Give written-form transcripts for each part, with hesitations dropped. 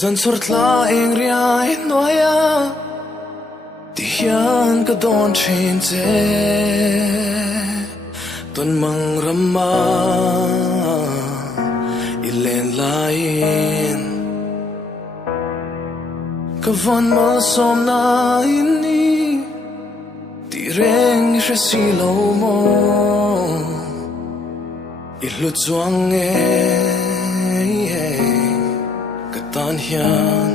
Dân sort la eng ria in noya Ti hian ka don chin che Ton mang rama Ilen lain Ka van mal som na ini Ti reng ishe si lo mo Ilu zuang tan hian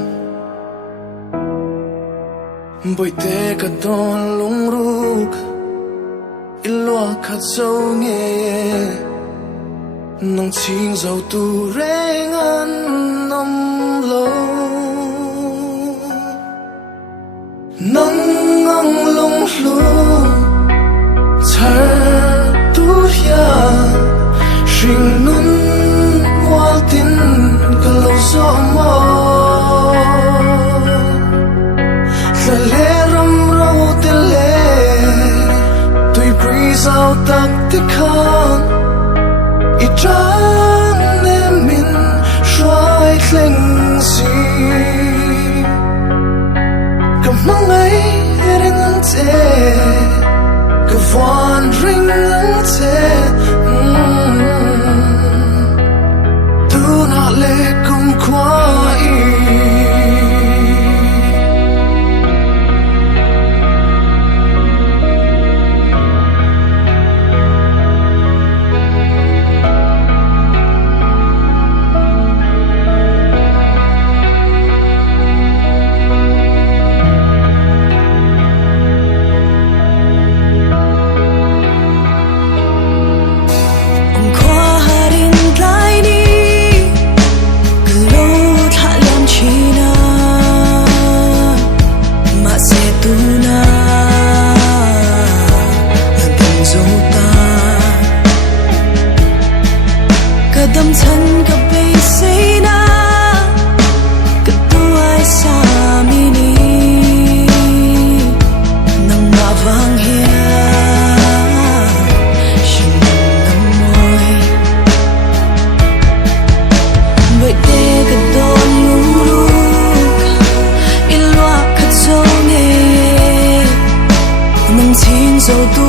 Boi te ka don lung ruk Ilua khat zau nghe Nang ching zau tu reng an nam lo Nang ang lung lu Thar tu hian Shing nun wal tin ka lo zo mo La le ram rau te le Tui breeze out tak te khan I tran ne min Shwai tleng si Ka mang ai ring ang te Ka van ring ang te Tunah le Kumkhuain Kadam chan ka bay say na Katuay sa mini Nang mavang hiya Shinang amoy Boi te ka don luruk Ilwa ka zonge Nang ching zo tu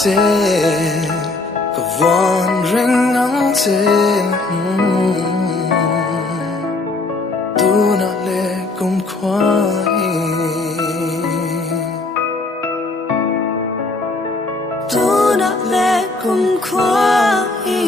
che ka van ring ang che Tunah le Kumkhuain Tunah le Kumkhuain